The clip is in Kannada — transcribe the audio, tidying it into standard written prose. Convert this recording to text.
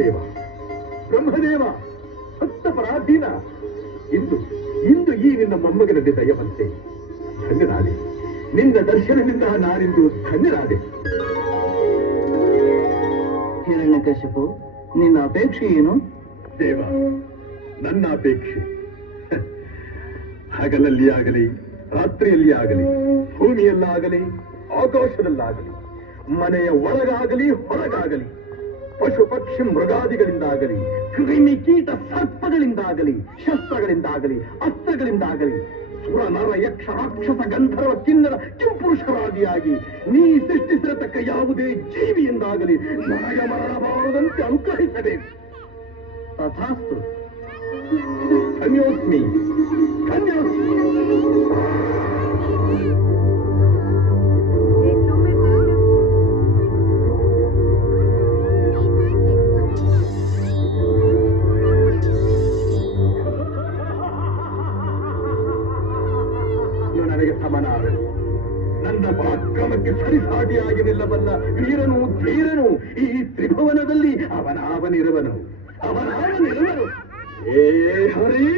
ಬ್ರಹ್ಮದೇವ ಬ್ರಹ್ಮದೇವ ಭಕ್ತ ಪರಾಧೀನ ಇಂದು ಇಂದು ಈ ನಿನ್ನ ಮೊಮ್ಮಗನಲ್ಲಿ ದಯವಂತೆ ಧನ್ಯರಾದೆ. ನಿನ್ನ ದರ್ಶನದಿಂದ ನಾನಿಂದು ಧನ್ಯರಾದೆ. ಹಿರಣ್ಯಕಶಿಪು, ನಿನ್ನ ಅಪೇಕ್ಷೆ ಏನು? ದೇವ, ನನ್ನ ಅಪೇಕ್ಷೆ ಹಗಲಲ್ಲಿ ಆಗಲಿ ರಾತ್ರಿಯಲ್ಲಿ ಆಗಲಿ ಭೂಮಿಯಲ್ಲಾಗಲಿ ಆಕಾಶದಲ್ಲಾಗಲಿ ಮನೆಯ ಒಳಗಾಗಲಿ ಹೊರಗಾಗಲಿ ಪಶು ಪಕ್ಷಿ ಮೃಗಾದಿಗಳಿಂದಾಗಲಿ ಕ್ರಿಮಿ ಕೀಟ ಸರ್ಪಗಳಿಂದಾಗಲಿ ಶಸ್ತ್ರಗಳಿಂದಾಗಲಿ ಅಸ್ತ್ರಗಳಿಂದಾಗಲಿ ಸುರ ನರ ಯಕ್ಷ ರಾಕ್ಷಸ ಗಂಧರ್ವ ಕಿನ್ನರ ಕಿಂಪುರುಷರಾದಿಯಾಗಿ ನೀ ಸೃಷ್ಟಿಸಿರತಕ್ಕ ಯಾವುದೇ ಜೀವಿಯಿಂದಾಗಲಿ ನನಗೆ ಮರಣಬಾರದಂತೆ ಅನುಗ್ರಹಿಸಬೇಕು. ತಥಾಸ್ತು. ಧನ್ಯೋಸ್ಮಿ ಧನ್ಯೋಸ್ಮಿ. ನನಗೆ ಸಮನಾದನು. ನನ್ನ ಪರಾಕ್ರಮಕ್ಕೆ ಸರಿಸಾಟಿಯಾಗಿ ನಿಲ್ಲಬಲ್ಲ ವೀರನು ಧೀರನು ಈ ತ್ರಿಭುವನದಲ್ಲಿ ಅವನಾವನಿರುವನು. ಏ ಹರಿ